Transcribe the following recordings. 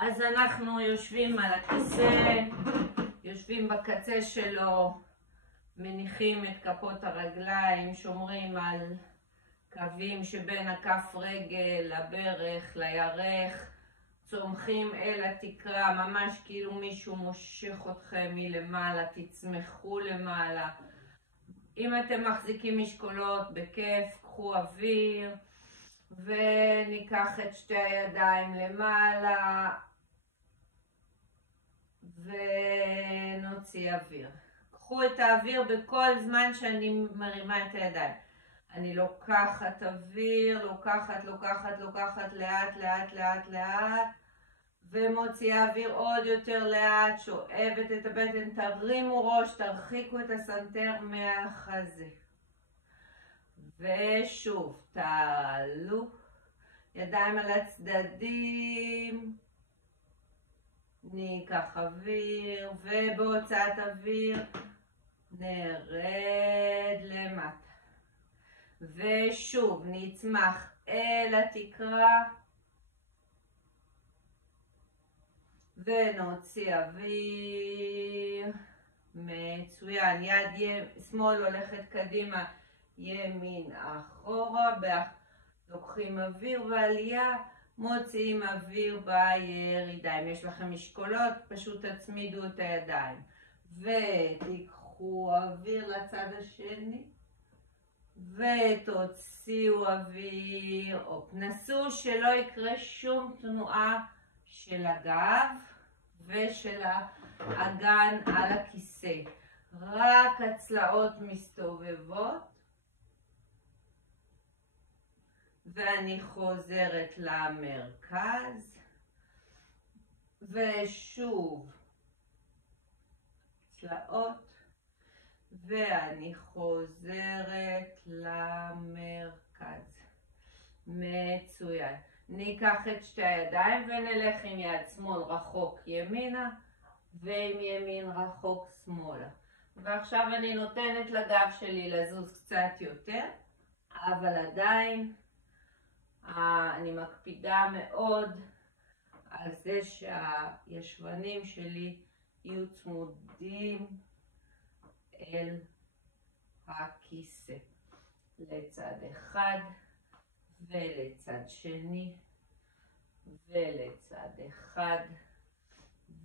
אז אנחנו יושבים על הכיסא, יושבים בקצה שלו, מניחים את כפות הרגליים, שומרים על קווים שבין הכף רגל לברך, לירך, צומחים אל התקרה, ממש כאילו מישהו מושך אתכם מלמעלה, תצמחו למעלה. אם אתם מחזיקים משקולות, בכיף, קחו אוויר, וניקח את שתי הידיים למעלה, ונוציא אוויר. קחו את האוויר בכל זמן שאני מרימה את הידיים. אני לוקחת אוויר, לוקחת, לאט, לאט, לאט, לאט, ומוציאה אוויר עוד יותר לאט, שואבת את הבטן, תרימו ראש, תרחיקו את הסנטר מהחזה. ושוב, תעלו, ידיים על הצדדים, ניקח אוויר, ובהוצאת אוויר נרד למטה. ושוב, נצמח אל התקרה, ונוציא אוויר, מצוין, יד שמאל הולכת קדימה, ימין אחורה, לוקחים אוויר בעלייה, מוציאים אוויר בירידה. אם יש לכם משקולות, פשוט תצמידו את הידיים. ותיקחו אוויר לצד השני, ותוציאו אוויר, או נסו שלא יקרה שום תנועה של הגב ושל האגן על הכיסא. רק הצלעות מסתובבות. ואני חוזרת למרכז, ושוב צלעות, ואני חוזרת למרכז. מצוין. ניקח את שתי הידיים ונלך עם יד שמאל רחוק ימינה, ועם ימין רחוק שמאלה. ועכשיו אני נותנת לגב שלי לזוז קצת יותר, אבל עדיין אני מקפידה מאוד על זה שהישבנים שלי יהיו צמודים אל הכיסא. לצד אחד ולצד שני, ולצד אחד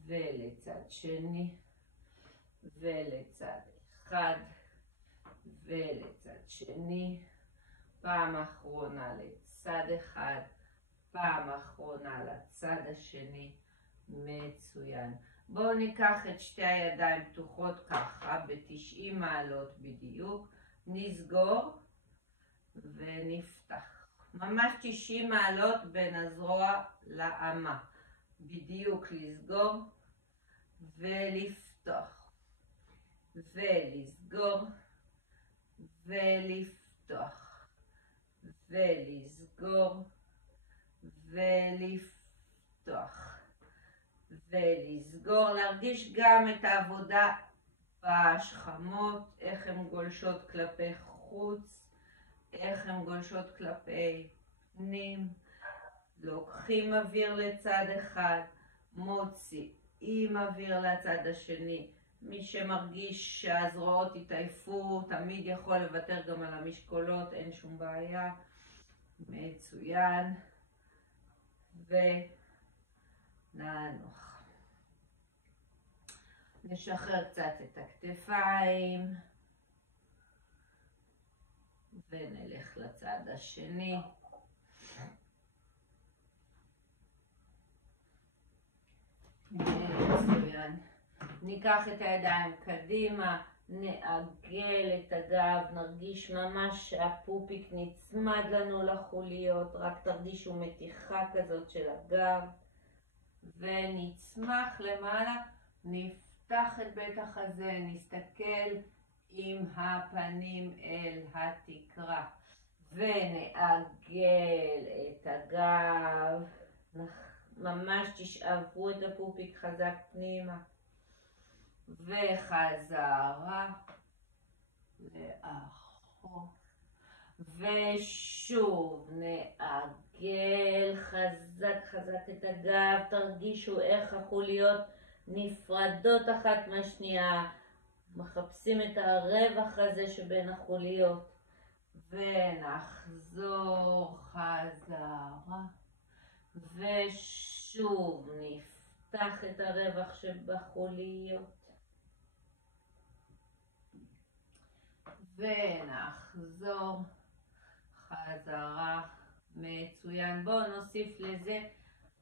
ולצד שני, ולצד אחד ולצד שני. פעם אחרונה לצד אחד, פעם אחרונה לצד השני. מצוין. בואו ניקח את שתי הידיים פתוחות ככה, ב-90 מעלות בדיוק. נסגור ונפתח. ממש 90 מעלות בין הזרוע לאמה. בדיוק לסגור ולפתוח. ולסגור ולפתוח. ולסגור ולפתוח ולסגור. להרגיש גם את העבודה בשכמות, איך הן גולשות כלפי חוץ, איך הן גולשות כלפי פנים. לוקחים אוויר לצד אחד, מוציאים אוויר לצד השני. מי שמרגיש שהזרועות התעייפו תמיד יכול לוותר גם על המשקולות, אין שום בעיה. מצוין. וננוח. נשחרר קצת את הכתפיים. ונלך לצד השני. מצוין. ניקח את הידיים קדימה. נעגל את הגב, נרגיש ממש שהפופיק נצמד לנו לחוליות, רק תרגישו מתיחה כזאת של הגב, ונצמח למעלה, נפתח את בית החזה, נסתכל עם הפנים אל התקרה, ונעגל את הגב, ממש תשאבו את הפופיק חזק פנימה. וחזרה לאחור, ושוב נעגל חזק חזק את הגב, תרגישו איך החוליות נפרדות אחת מהשנייה, מחפשים את הרווח הזה שבין החוליות, ונחזור חזרה, ושוב נפתח את הרווח שבחוליות, ונחזור חזרה. מצוין. בואו נוסיף לזה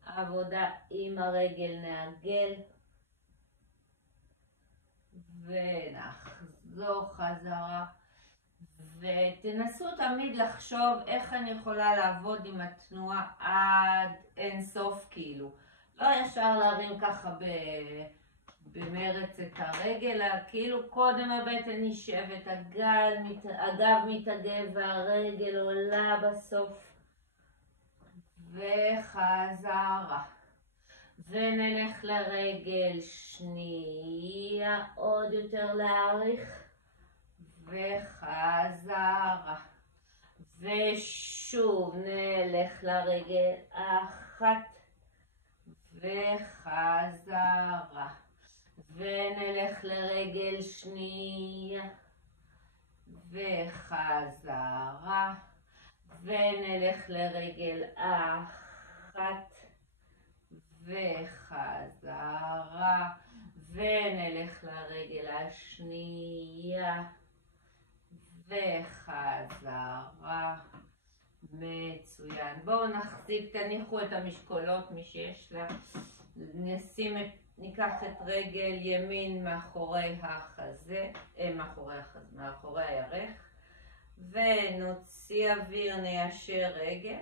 עבודה עם הרגל, נעגל ונחזור חזרה, ותנסו תמיד לחשוב איך אני יכולה לעבוד עם התנועה עד אין סוף, כאילו לא ישר להרים ככה במרץ את הרגל, כאילו קודם הבטן נשאבת, הגב מתאגב והרגל עולה בסוף, וחזרה, ונלך לרגל שנייה, עוד יותר להאריך, וחזרה, ושוב נלך לרגל אחת, וחזרה, ונלך לרגל שנייה, וחזרה, ונלך לרגל אחת, וחזרה, ונלך לרגל השנייה, וחזרה. מצוין. בואו נחזיק, תניחו את המשקולות, מי שיש לה. ניקח את רגל ימין מאחורי החזה, מאחורי הירך, ונוציא אוויר, ניישר רגל,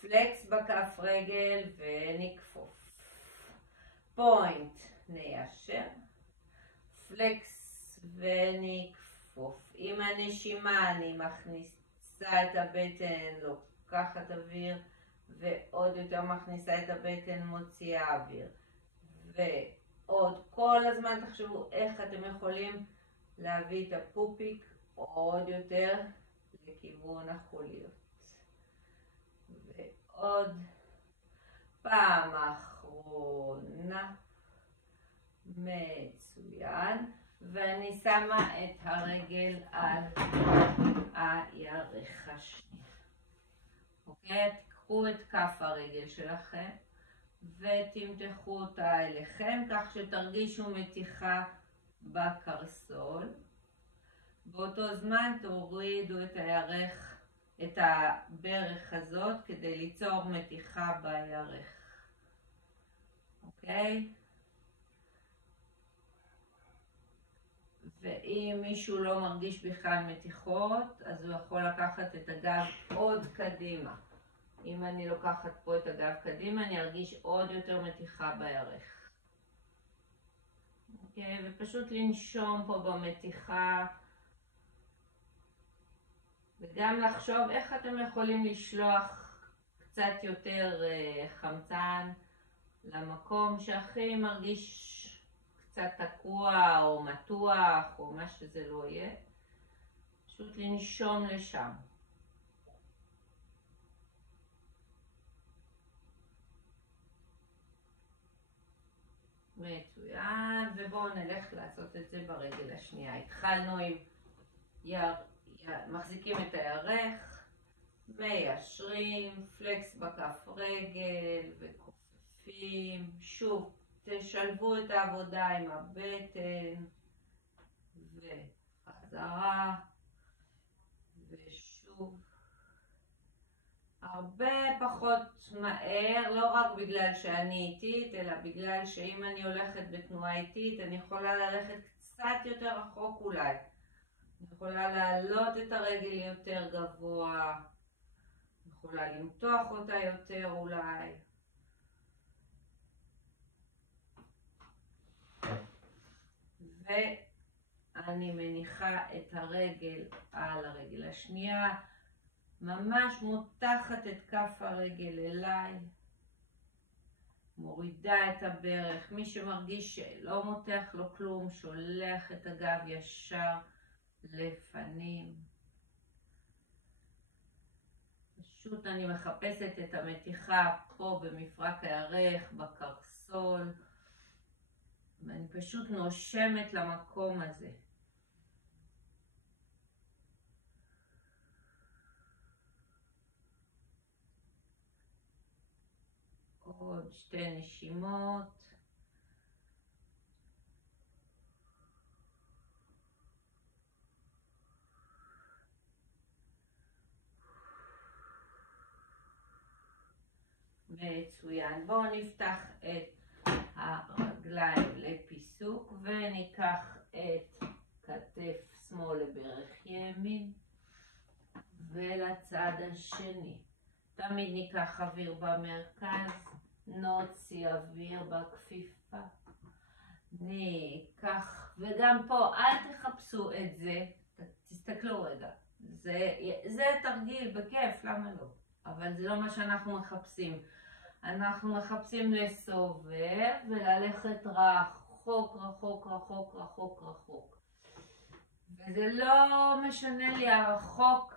פלקס בכף רגל ונכפוף. פוינט, ניישר, פלקס ונכפוף. עם הנשימה אני מכניסה את הבטן, לוקחת אוויר, ועוד יותר מכניסה את הבטן, מוציאה אוויר. ועוד כל הזמן תחשבו איך אתם יכולים להביא את הפופיק עוד יותר לכיוון החוליות. ועוד פעם אחרונה. מצוין. ואני שמה את הרגל על הירך השנייה. אוקיי? תיקחו את כף הרגל שלכם ותמתחו אותה אליכם, כך שתרגישו מתיחה בקרסול. באותו זמן תורידו את הירך, את הברך הזאת, כדי ליצור מתיחה בירך. אוקיי? ואם מישהו לא מרגיש בכלל מתיחות, אז הוא יכול לקחת את הגב עוד קדימה. אם אני לוקחת פה את הגב קדימה, אני ארגיש עוד יותר מתיחה בירך. אוקיי, ופשוט לנשום פה במתיחה. וגם לחשוב איך אתם יכולים לשלוח קצת יותר חמצן למקום שהכי מרגיש קצת תקוע או מתוח או מה שזה לא יהיה. פשוט לנשום לשם. מצוין, ובואו נלך לעשות את זה ברגל השנייה. התחלנו עם מחזיקים את הירך, מיישרים, פלקס בכף רגל וכופפים. שוב, תשלבו את העבודה עם הבטן, וחזרה, ושוב. הרבה פחות מהר, לא רק בגלל שאני איטית, אלא בגלל שאם אני הולכת בתנועה איטית, אני יכולה ללכת קצת יותר רחוק אולי. אני יכולה להעלות את הרגל יותר גבוה, יכולה למתוח אותה יותר אולי. ואני מניחה את הרגל על הרגל השנייה, ממש מותחת את כף הרגל אליי, מורידה את הברך. מי שמרגיש שלא מותח לו כלום, שולח את הגב ישר לפנים. פשוט אני מחפשת את המתיחה פה במפרק הירך, בקרסול, ואני פשוט נושמת למקום הזה. עוד 2 נשימות. מצוין. בואו נפתח את הרגליים לפיסוק וניקח את כתף שמאל לברך ימין ולצד השני. תמיד ניקח אוויר במרכז, נוציא אוויר בכפיפה. ניקח, וגם פה אל תחפשו את זה, תסתכלו רגע. זה תרגיל בכיף, למה לא? אבל זה לא מה שאנחנו מחפשים. אנחנו מחפשים לסובב וללכת רחוק, רחוק, רחוק, רחוק, רחוק. וזה לא משנה לי הרחוק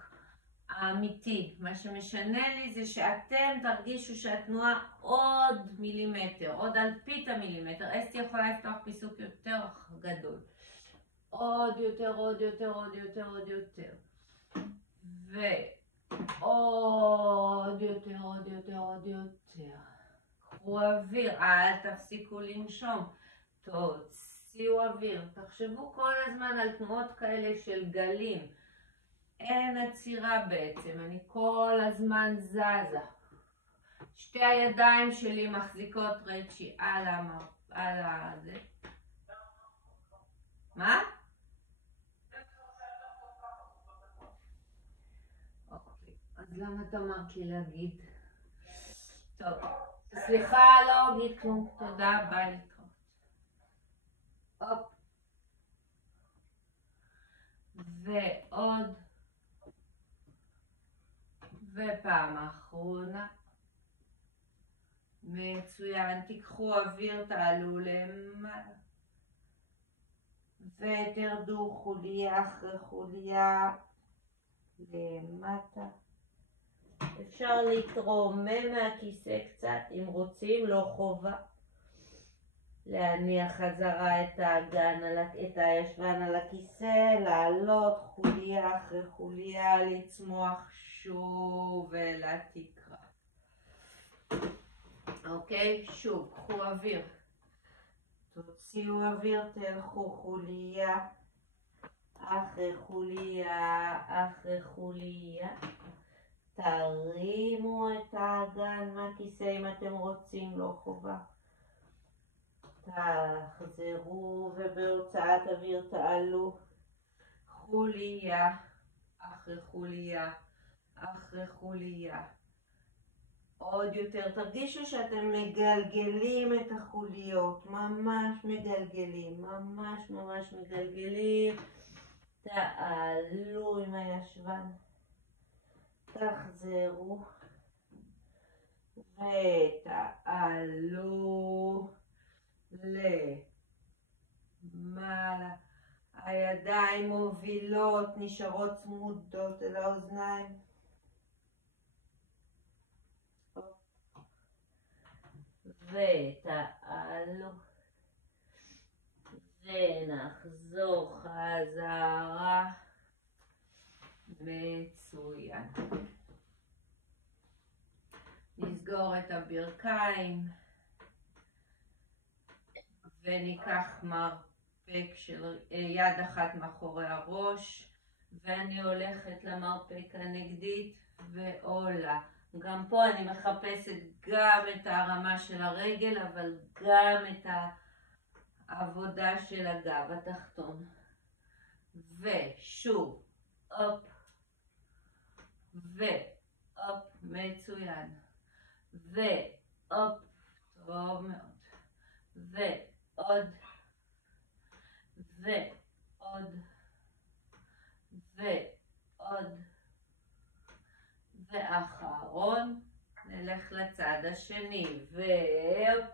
האמיתי. מה שמשנה לי זה שאתם תרגישו שהתנועה עוד מילימטר, עוד אלפית המילימטר. אסתי יכולה לפתוח פיסוק יותר גדול. עוד יותר, עוד יותר, עוד יותר, עוד יותר. ועוד יותר, עוד יותר, עוד יותר. קחו אוויר, אל תפסיקו לנשום. תוציאו אוויר. תחשבו כל הזמן על תנועות כאלה של גלים. אין עצירה בעצם, אני כל הזמן זזה. 2 הידיים שלי מחזיקות רצ'י על זה. מה? אוקיי, אז למה אתה אמרת לי להגיד? טוב, סליחה, לא אגיד כלום, תודה, ביי להתראות. הופ. ועוד. ופעם אחרונה. מצוין, תיקחו אוויר, תעלו למעלה. ותרדו חוליה אחרי חוליה למטה. אפשר להתרומם מהכיסא קצת אם רוצים, לא חובה. להניח חזרה את הישבן על הכיסא, לעלות חוליה אחרי חוליה, לצמוח שוב אל התקרה. אוקיי, שוב, קחו אוויר. תוציאו אוויר, תלכו חוליה אחרי חוליה אחרי חוליה. תרימו את האגן מהכיסא אם אתם רוצים, לא חובה. תחזרו ובהוצאת אוויר תעלו חוליה אחרי חוליה אחרי חוליה. עוד יותר, תרגישו שאתם מגלגלים את החוליות, ממש מגלגלים, ממש ממש מגלגלים. תעלו עם הישבן, תחזרו ותעלו למעלה. הידיים מובילות, נשארות צמודות אל האוזניים. ותעלו ונחזור חזרה. מצוין. נסגור את הברכיים וניקח מרפק של יד אחת מאחורי הראש, ואני הולכת למרפק הנגדית ועולה. גם פה אני מחפשת גם את הרמה של הרגל, אבל גם את העבודה של הגב התחתון. ושוב, אופ, ואופ, מצוין. ואופ, טוב מאוד. ועוד, ועוד, ועוד. ואחרון, נלך לצד השני, ואופ,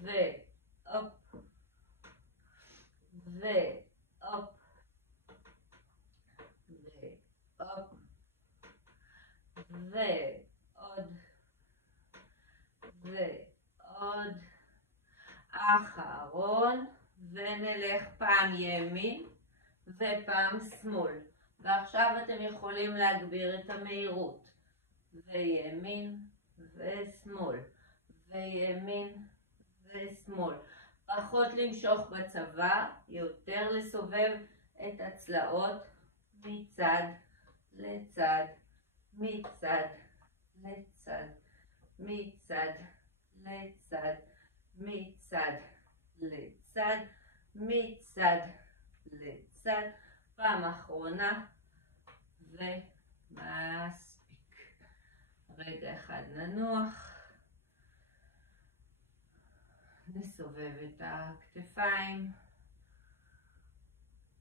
ואופ, ואופ, ואופ, ועוד, ועוד, אחרון, ונלך פעם ימין ופעם שמאל. ועכשיו אתם יכולים להגביר את המהירות. וימין ושמאל, וימין ושמאל. פחות למשוך בצוואר, יותר לסובב את הצלעות מצד לצד, מצד לצד, מצד לצד, מצד לצד, מצד לצד. פעם אחרונה ומספיק. רגע אחד ננוח. נסובב את הכתפיים.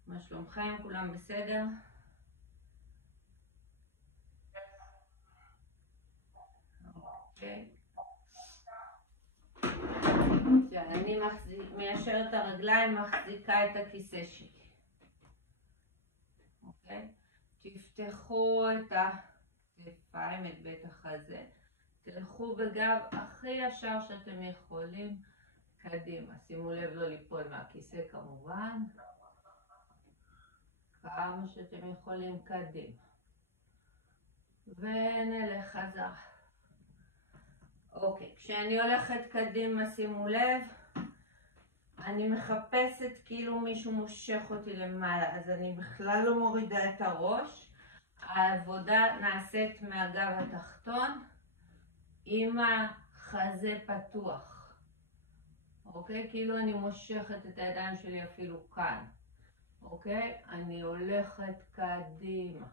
מה שלומכם? כולם בסדר? אוקיי. אני מיישרת את הרגליים, מחזיקה את הכיסא שלי. אוקיי? תפתחו את הכתפיים, את בית החזה. תלכו בגב הכי ישר שאתם יכולים קדימה. שימו לב לא ליפול מהכיסא כמובן. כמה שאתם יכולים קדימה. ונלך חזרה. אוקיי, כשאני הולכת קדימה, שימו לב, אני מחפשת כאילו מישהו מושך אותי למעלה, אז אני בכלל לא מורידה את הראש. העבודה נעשית מהגב התחתון עם החזה פתוח. אוקיי? כאילו אני מושכת את הידיים שלי אפילו כאן. אוקיי? אני הולכת קדימה.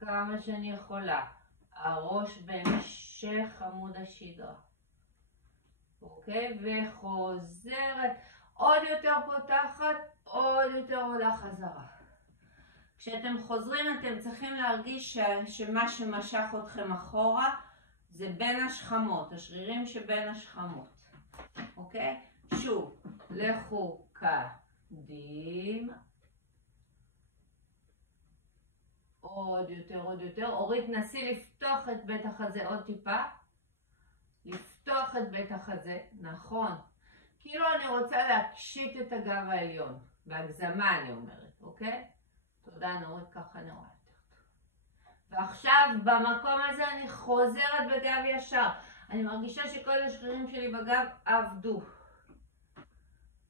כמה שאני יכולה. הראש בהמשך עמוד השדרה. אוקיי? וחוזרת. עוד יותר פותחת, עוד יותר עולה חזרה. כשאתם חוזרים אתם צריכים להרגיש שמה שמשך אתכם אחורה זה בין השכמות, השרירים שבין השכמות. אוקיי? שוב, לכו קדימה. עוד יותר, עוד יותר. אורית, נסי לפתוח את בית החזה עוד טיפה. לפתוח את בית החזה, נכון. כאילו אני רוצה להקשיט את הגב העליון. בהגזמה אני אומרת, אוקיי? תודה נורית, ככה אני רואה יותר טוב. ועכשיו במקום הזה אני חוזרת בגב ישר. אני מרגישה שכל השרירים שלי בגב עבדו.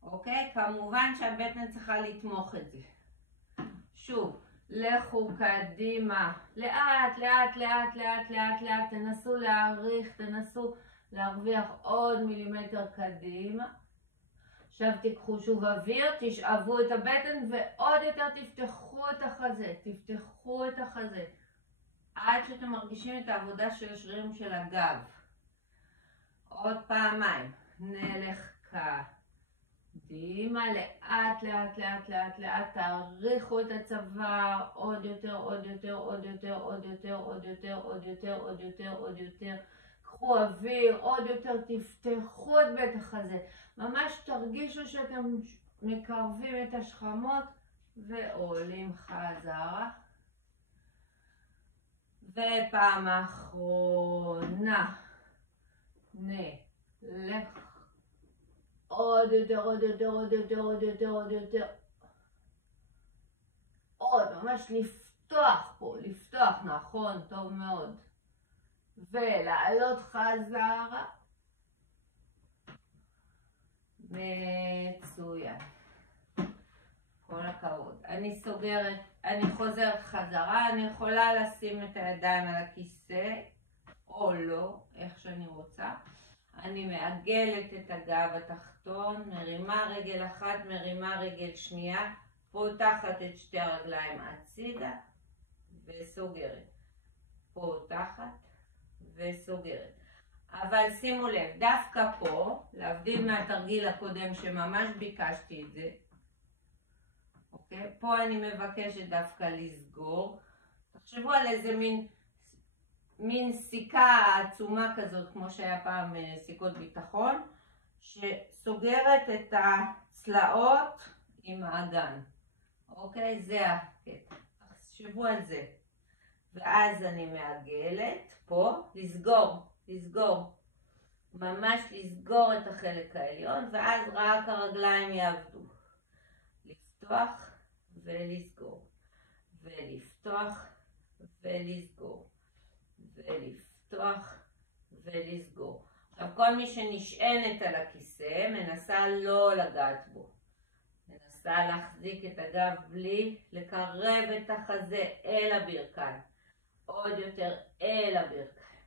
אוקיי? כמובן שהבטן צריכה לתמוך את זה. שוב, לכו קדימה. לאט, לאט, לאט, לאט, לאט, לאט. תנסו להאריך, תנסו להרוויח עוד מילימטר קדימה. עכשיו תיקחו שוב אוויר, תשאבו את הבטן ועוד יותר תפתחו את החזה. תפתחו את החזה. עד שאתם מרגישים את העבודה של השרירים של הגב. עוד פעמיים. נלך קדימה, לאט, לאט, לאט, לאט, לאט. תאריכו את הצוואר. עוד יותר, עוד יותר, עוד יותר, עוד יותר, עוד יותר, עוד יותר, עוד יותר, עוד יותר. קחו אוויר, עוד יותר, תפתחו את בית החזה. ממש תרגישו שאתם מקרבים את השכמות ועולים חזרה. ופעם אחרונה. נלך. עוד יותר, עוד יותר, עוד יותר, עוד יותר, עוד יותר. עוד, ממש לפתוח פה, לפתוח, נכון, טוב מאוד. ולעלות חזרה. מצוין. כל הכבוד. אני סוגרת, אני חוזרת חזרה, אני יכולה לשים את הידיים על הכיסא, או לא, איך שאני רוצה. אני מעגלת את הגב התחתון, מרימה רגל אחת, מרימה רגל שנייה, פותחת את שתי הרגליים הצידה, וסוגרת. פותחת וסוגרת. אבל שימו לב, דווקא פה, להבדיל מהתרגיל הקודם שממש ביקשתי את זה, אוקיי? פה אני מבקשת דווקא לסגור. תחשבו על איזה מין סיכה עצומה כזאת, כמו שהיה פעם סיכות ביטחון, שסוגרת את הצלעות עם האגן. אוקיי? זה הקטע. תחשבו על זה. ואז אני מעגלת פה, לסגור, ממש לסגור את החלק העליון, ואז רק הרגליים יעבדו. לפתוח ולסגור, ולפתוח ולסגור, ולפתוח ולסגור. עכשיו כל מי שנשענת על הכיסא מנסה לא לגעת בו. מנסה להחזיק את הגב בלי לקרב את החזה אל הברכיים. עוד יותר אל הברכיים.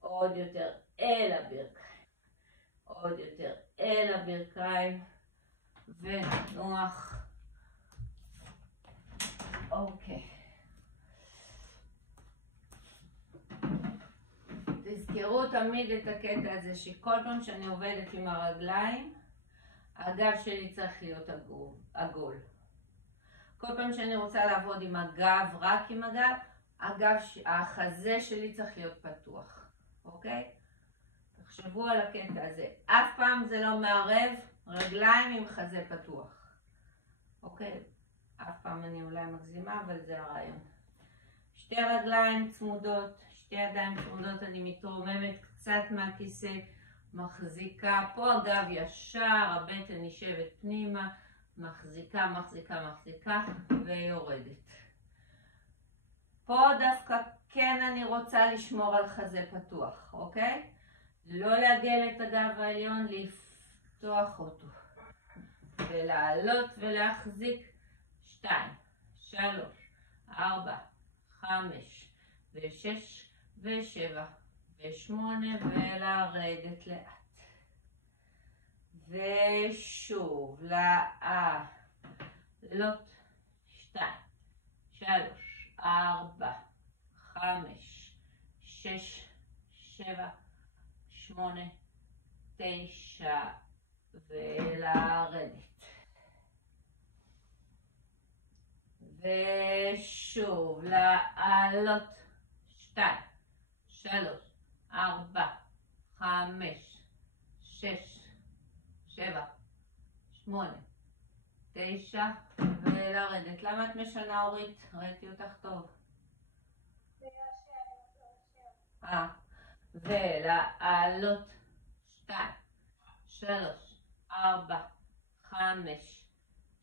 עוד יותר אל הברכיים. עוד יותר אל הברכיים. ונוח. אוקיי. תזכרו תמיד את הקטע הזה שכל פעם שאני עובדת עם הרגליים, הגב שלי צריך להיות עגול. כל פעם שאני רוצה לעבוד עם הגב, רק עם הגב, החזה שלי צריך להיות פתוח. אוקיי? תחשבו על הקטע הזה. אף פעם זה לא מערב רגליים עם חזה פתוח. אוקיי? אף פעם אני אולי מגזימה, אבל זה הרעיון. שתי רגליים צמודות, שתי ידיים צמודות, אני מתרוממת קצת מהכיסא, מחזיקה, פה הגב ישר, הבטן נשבת פנימה, מחזיקה, ויורדת. פה דווקא כן אני רוצה לשמור על חזה פתוח, אוקיי? לא לעגל את הגב העליון, לפתוח אותו. ולעלות ולהחזיק 2, 3, 4, 5, ו6, ו7, ו8, ולרדת לאט. ושוב, לעלות 2, 3, 4, 5, 6, 7, 8, 9, ולרדת. ושוב, לעלות 2, 3, 4, 5, 6, 7, 8, 9, ולרדת. למה את משנה אורית? ראיתי אותך טוב. ולעלות 2, 3, 4, 5,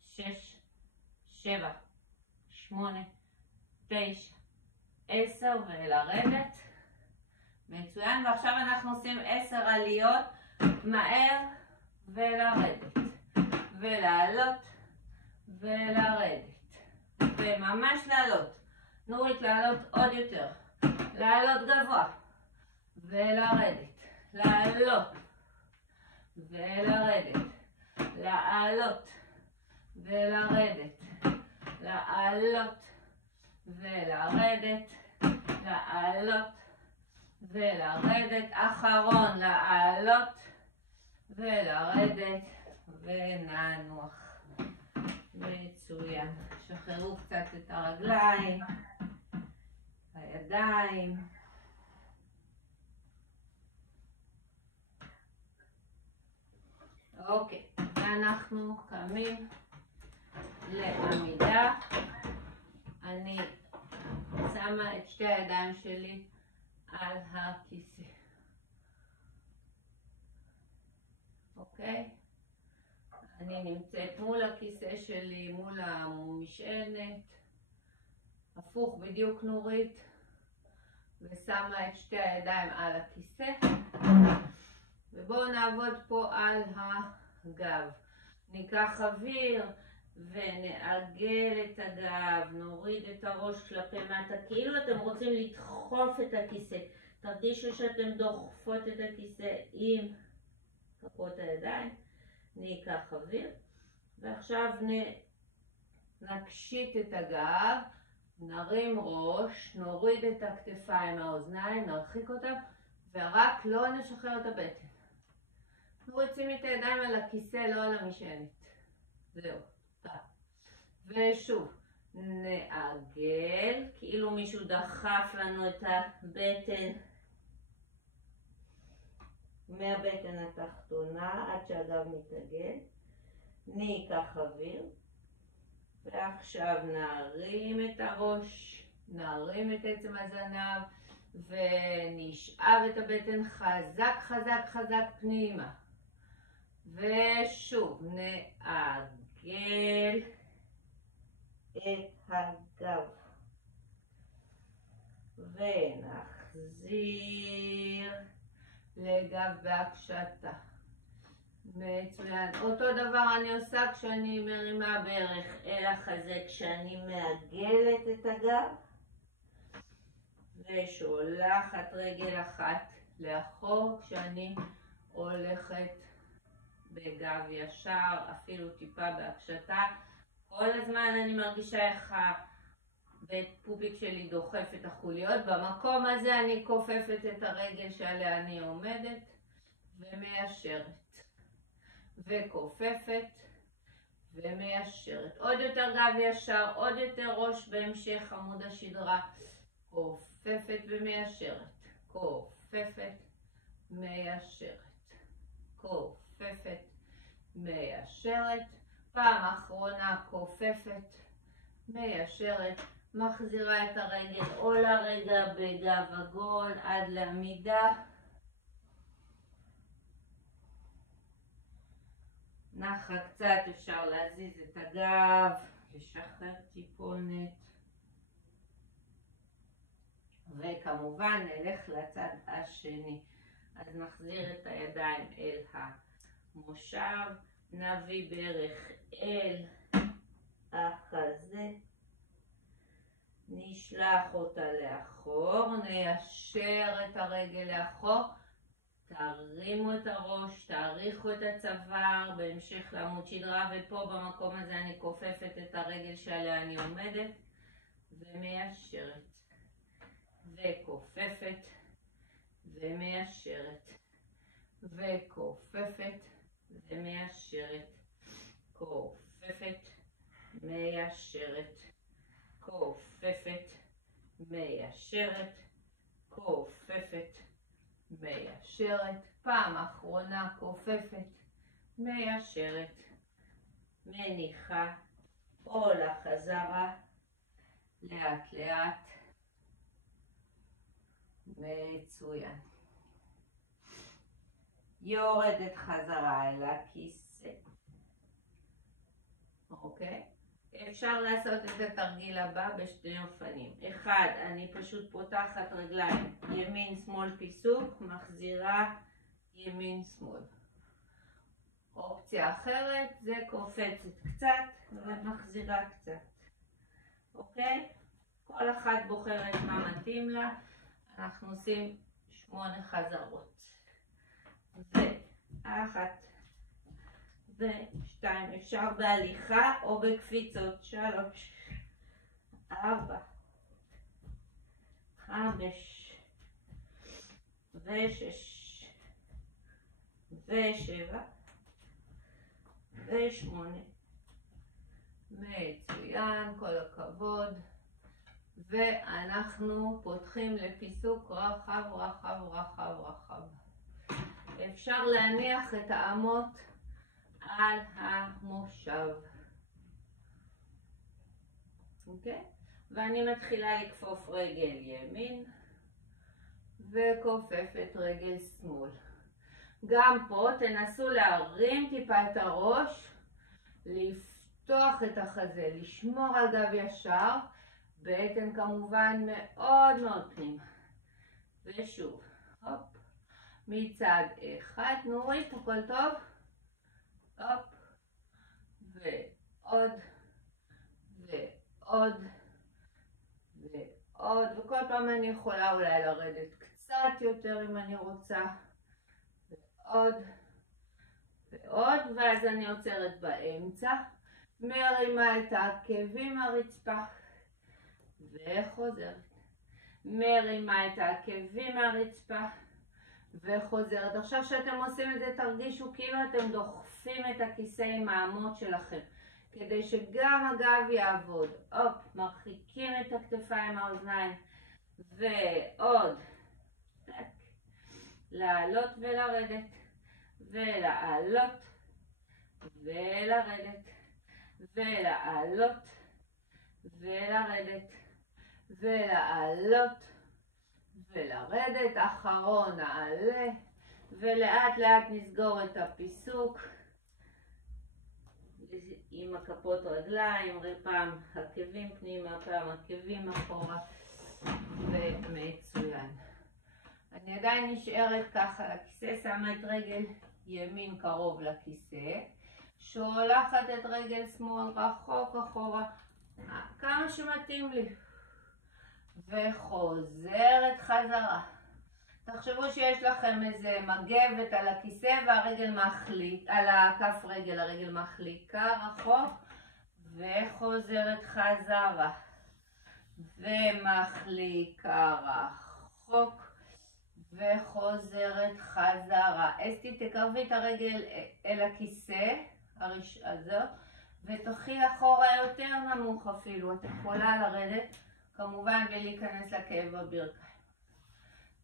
6, 7, 8, 9, 10, ולרדת. מצוין. ועכשיו אנחנו עושים 10 עליות מהר ולרדת. ולעלות ולרדת. וממש לעלות. נורית, לעלות עוד יותר. לעלות גבוה. ולרדת. לעלות. ולרדת. לעלות. ולרדת. לעלות. ולרדת. לעלות. ולרדת. אחרון, לעלות. ולרדת. וננוח. מצוין. שחררו קצת את הרגליים, הידיים. אוקיי, ואנחנו קמים לעמידה. אני שמה את שתי הידיים שלי על הכיסא. אוקיי? אני נמצאת מול הכיסא שלי, מול המשענת, הפוך בדיוק נורית, ושמה את שתי הידיים על הכיסא. ובואו נעבוד פה על הגב. ניקח אוויר ונעגל את הגב, נוריד את הראש כלפי מטה, כאילו אתם רוצים לדחוף את הכיסא. תרגישו שאתם דוחפות את הכיסא עם כפות הידיים. ניקח אוויר, ועכשיו נקשיט את הגב, נרים ראש, נוריד את הכתפיים מהאוזניים, נרחיק אותם, ורק לא נשחרר את הבטן. אנחנו רוצים את הידיים על הכיסא, לא על המשענת. זהו. ושוב, נעגל, כאילו מישהו דחף לנו את הבטן מהבטן התחתונה עד שהגב מתעגל. ניקח אוויר, ועכשיו נרים את הראש, נרים את עצם הזנב ונשאב את הבטן חזק חזק חזק פנימה. ושוב נעגל את הגב ונחזיר לגב בהקשתה. מצוין. אותו דבר אני עושה כשאני מרימה ברך אל החזה, כשאני מעגלת את הגב ושולחת רגל אחת לאחור כשאני הולכת בגב ישר, אפילו טיפה בהקשתה. כל הזמן אני מרגישה איך הבית פופיק שלי דוחף את החוליות. במקום הזה אני כופפת את הרגל שעליה אני עומדת ומיישרת וכופפת ומיישרת. עוד יותר גב ישר, עוד יותר ראש בהמשך עמוד השדרה. כופפת ומיישרת, כופפת, מיישרת, כופפת, מיישרת. פעם אחרונה כופפת, מיישרת, מחזירה את הרגל עולה רגע בגב עגול עד לעמידה. נחה קצת, אפשר להזיז את הגב, לשחרר טיפונת. וכמובן נלך לצד השני. אז נחזיר את הידיים אל המושב, נביא ברך אל החזה, נשלח אותה לאחור, ניישר את הרגל לאחור, תרימו את הראש, תאריכו את הצוואר בהמשך לעמוד שדרה, ופה במקום הזה אני כופפת את הרגל שעליה אני עומדת ומיישרת וכופפת ומיישרת וכופפת ומיישרת, כופפת, מיישרת, כופפת, מיישרת, כופפת, מיישרת. פעם אחרונה כופפת, מיישרת, מניחה, עולה חזרה, לאט לאט. מצוין. יורדת חזרה אל הכיסא. אוקיי? אפשר לעשות את התרגיל הבא בשני אופנים. אחד, אני פשוט פותחת רגליים, ימין שמאל פיסוק, מחזירה ימין שמאל. אופציה אחרת זה קופצת קצת ומחזירה קצת. אוקיי? כל אחת בוחרת מה מתאים לה. אנחנו עושים 8 חזרות. ואחת ושתיים, אפשר בהליכה או בקפיצות. 3, 4, 5 ו6 ו7 ו8. מצוין, כל הכבוד. ואנחנו פותחים לפיסוק רחב רחב רחב רחב. אפשר להניח את האמות על המושב. אוקיי? ואני מתחילה לכפוף רגל ימין וכופפת רגל שמאל. גם פה תנסו להרים טיפה את הראש, לפתוח את החזה, לשמור על גב ישר, בטן כמובן מאוד מאוד פנימה. ושוב, הופ, מצד אחד, נורית, הכל טוב? הופ, ועוד, ועוד, ועוד, וכל פעם אני יכולה אולי לרדת קצת יותר אם אני רוצה, ועוד, ועוד, ואז אני עוצרת באמצע, מרימה את העקבים מהרצפה, וחוזרת. מרימה את העקבים מהרצפה וחוזרת. עכשיו שאתם עושים את זה תרגישו כאילו אתם דוחפים את הכיסא עם האמות שלכם, כדי שגם הגב יעבוד. הופ, מרחיקים את הכתפיים מהאוזניים, ועוד, לעלות ולרדת, ולעלות ולרדת, ולעלות ולרדת, ולעלות ולרדת, אחרון נעלה ולאט לאט נסגור את הפיסוק עם הכפות רגליים, פעם עקבים פנימה, פעם עקבים אחורה, ומצוין. אני עדיין נשארת ככה על הכיסא, שמה את רגל ימין קרוב לכיסא, שולחת את רגל שמאל רחוק אחורה, כמה שמתאים לי, וחוזרת חזרה. תחשבו שיש לכם איזה מגבת על הכיסא והרגל מחליק, על הכף רגל, הרגל מחליקה רחוק, וחוזרת חזרה, ומחליקה רחוק, וחוזרת חזרה. אסתי, תקרבי את הרגל אל הכיסא הזאת, ותוכי אחורה יותר נמוך אפילו. את יכולה לרדת, כמובן בלי להיכנס לכאב בברכיים.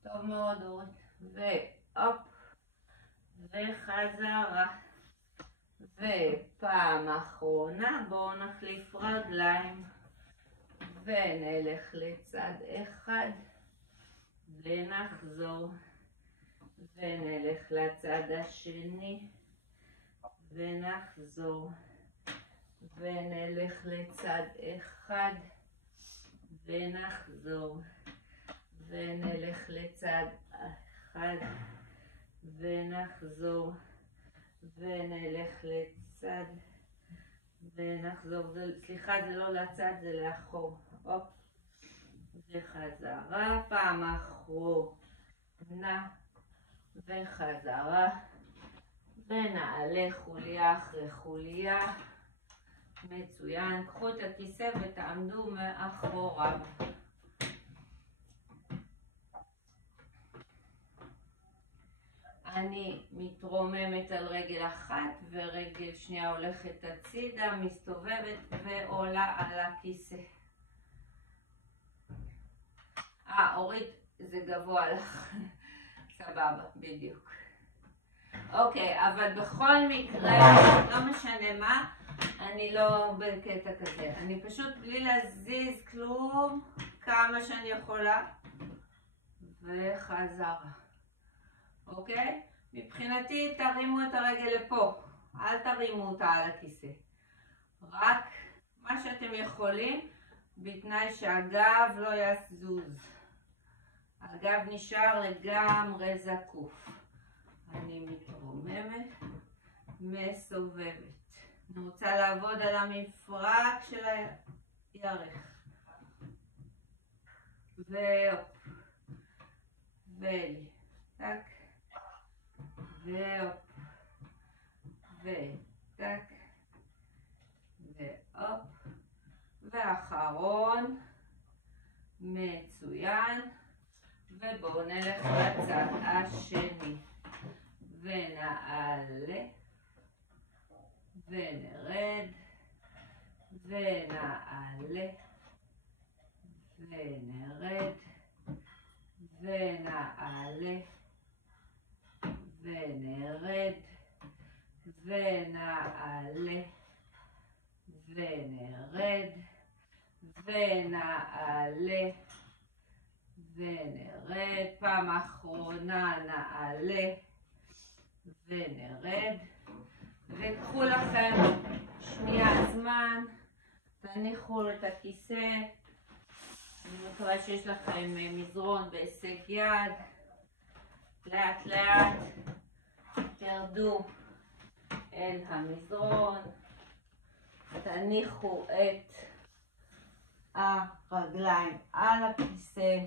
טוב מאוד, אורית. והופ, וחזרה. ופעם אחרונה, בואו נחליף רגליים, ונלך לצד אחד, ונחזור, ונלך לצד השני, ונחזור, ונלך לצד אחד, ונחזור, ונלך לצד אחד, ונחזור, ונלך לצד, ונחזור. סליחה, זה לא לצד, זה לאחור. הופ, וחזרה, פעם אחרונה, וחזרה, ונעלה חוליה אחרי חוליה. מצוין. קחו את הכיסא ותעמדו מאחוריו. אני מתרוממת על רגל אחת ורגל שנייה הולכת הצידה, מסתובבת ועולה על הכיסא. אורית, זה גבוה לך. סבבה, בדיוק. אוקיי, אבל בכל מקרה, לא משנה מה, אני לא בקטע כזה. אני פשוט בלי להזיז כלום, כמה שאני יכולה, וחזרה. אוקיי? מבחינתי תרימו את הרגל לפה, אל תרימו אותה על הכיסא. רק מה שאתם יכולים, בתנאי שהגב לא יזוז. הגב נשאר לגמרי זקוף. אני מתרוממת, מסובבת. אני רוצה לעבוד על המפרק של הירך. והופ. וטק. והופ. וטק. והופ. ואחרון. מצוין. ובואו נלך לצד השני. ונעלה. ונרד. ונעלה. ונרד. ונעלה. ונרד. ונעלה. ונרד. ונעלה. ונרד. פעם אחרונה נעלה. ונרד. וקחו לכם שנייה זמן, תניחו את הכיסא. אני מקווה שיש לכם מזרון בהישג יד. לאט לאט תרדו אל המזרון, תניחו את הרגליים על הכיסא.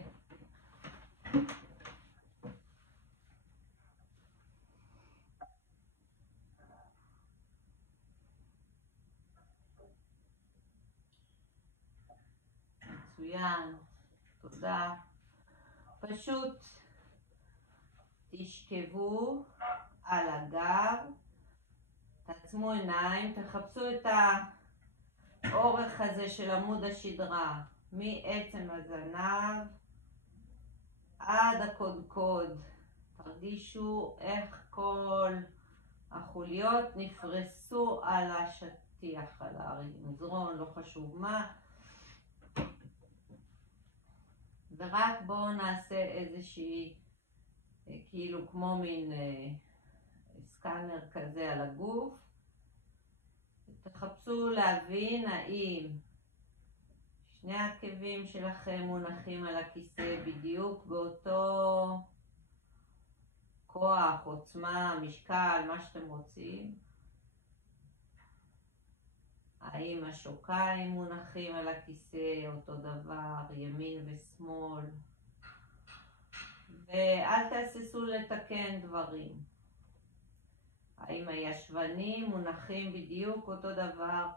מצוין, תודה. פשוט תשכבו על הגב, תעצמו עיניים, תחפשו את האורך הזה של עמוד השדרה, מעצם הזנב עד הקודקוד. תרגישו איך כל החוליות נפרסו על השטיח, על המזרון, לא חשוב מה. ורק בואו נעשה איזושהי, כאילו כמו מין סקאנר כזה על הגוף. תחפשו להבין האם שני העקבים שלכם מונחים על הכיסא בדיוק באותו כוח, עוצמה, משקל, מה שאתם רוצים. האם השוקיים מונחים על הכיסא אותו דבר, ימין ושמאל. ואל תהססו לתקן דברים. האם הישבנים מונחים בדיוק אותו דבר,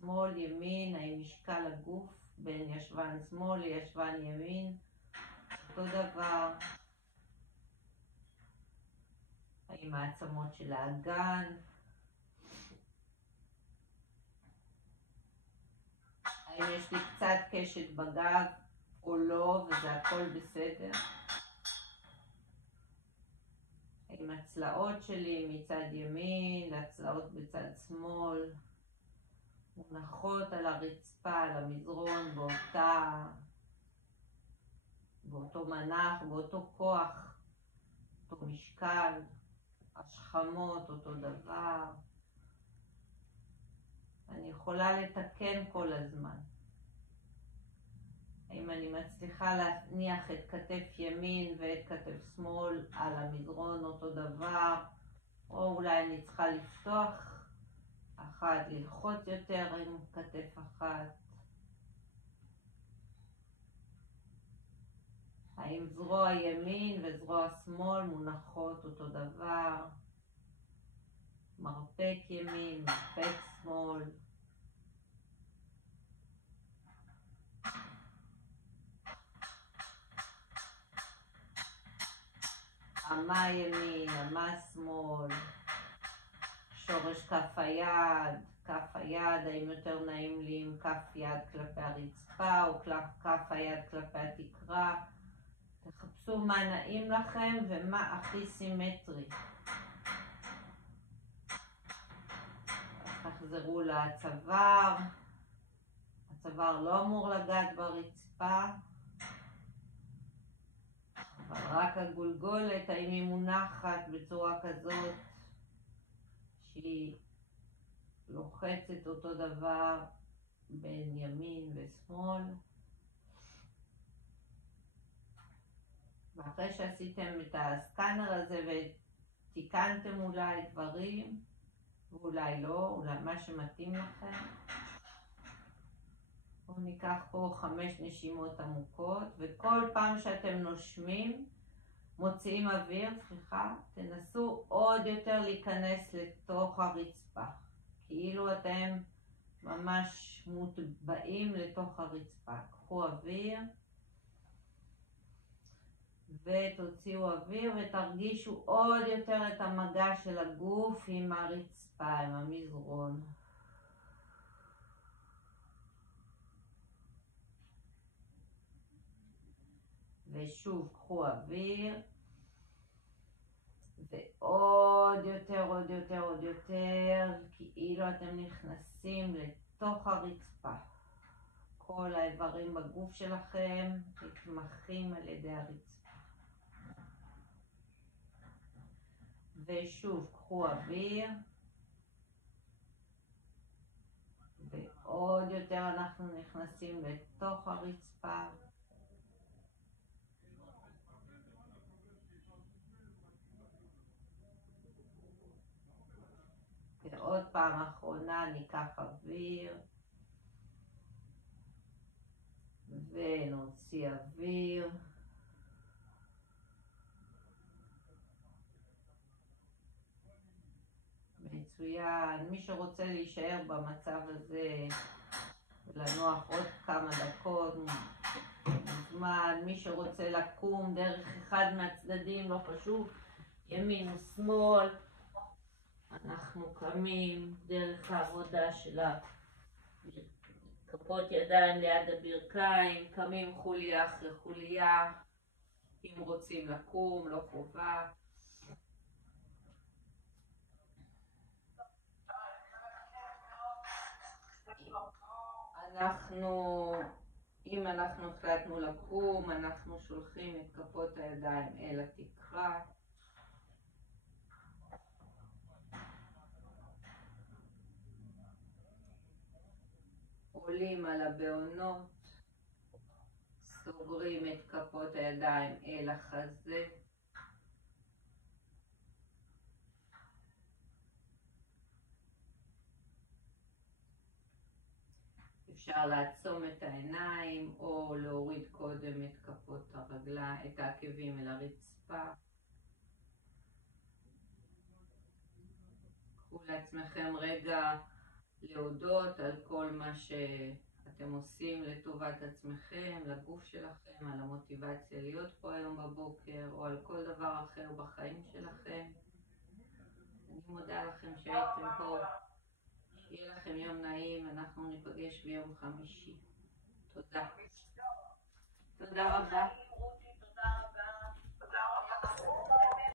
שמאל, ימין, האם משקל הגוף בין ישבן שמאל לישבן ימין אותו דבר. האם העצמות של האגן, האם יש לי קצת קשת בגב או לא, וזה הכל בסדר. האם הצלעות שלי מצד ימין לצלעות בצד שמאל מונחות על הרצפה, על המזרון, באותו מנח, באותו כוח, אותו משקל. השכמות אותו דבר. אני יכולה לתקן כל הזמן. האם אני מצליחה להניח את כתף ימין ואת כתף שמאל על המזרון אותו דבר, או אולי אני צריכה לפתוח אחת, ללחוץ יותר עם כתף אחת. האם זרוע ימין וזרוע שמאל מונחות אותו דבר, מרפק ימין, מרפק שמאל. אמה ימין, אמה שמאל, שורש כף היד, האם יותר נעים לי עם כף יד כלפי הרצפה או כף היד כלפי התקרה. תחפשו מה נעים לכם ומה הכי סימטרי. תחזרו לצוואר. הצוואר לא אמור לגעת ברצפה, אבל רק הגולגולת, האם היא מונחת בצורה כזאת שהיא לוחצת אותו דבר בין ימין ושמאל. ואחרי שעשיתם את הסקאנר הזה ותיקנתם אולי דברים, ואולי לא, אולי מה שמתאים לכם, בואו ניקח פה 5 נשימות עמוקות, וכל פעם שאתם נושמים, מוציאים אוויר, תנסו עוד יותר להיכנס לתוך הרצפה. כאילו אתם ממש מוטבעים לתוך הרצפה. קחו אוויר ותוציאו אוויר ותרגישו עוד יותר את המגע של הגוף עם הרצפה, עם המזרון. ושוב קחו אוויר ועוד יותר, עוד יותר, עוד יותר, כאילו אתם נכנסים לתוך הרצפה. כל האיברים בגוף שלכם נתמכים על ידי הרצפה. ושוב קחו אוויר ועוד יותר אנחנו נכנסים לתוך הרצפה. ועוד פעם אחרונה ניקח אוויר ונוציא אוויר. מצוין. מי שרוצה להישאר במצב הזה ולנוח עוד כמה דקות מוזמן. מי שרוצה לקום דרך אחד מהצדדים, לא חשוב ימין או שמאל, אנחנו קמים דרך העבודה של כפות ידיים ליד הברכיים, קמים חוליה אחרי חוליה. אם רוצים לקום, לא חובה. אנחנו אם אנחנו החלטנו לקום, אנחנו שולחים את כפות הידיים אל התקרה. עולים על הבעונות, סוגרים את כפות הידיים אל החזה. אפשר לעצום את העיניים או להוריד קודם את כפות הרגליים, את העקבים אל הרצפה. קחו לעצמכם רגע להודות על כל מה שאתם עושים לטובת עצמכם, לגוף שלכם, על המוטיבציה להיות פה היום בבוקר או על כל דבר אחר בחיים שלכם. אני מודה לכם שהייתם פה. שיהיה לכם יום נעים, אנחנו ניפגש ביום חמישי. תודה. תודה רבה.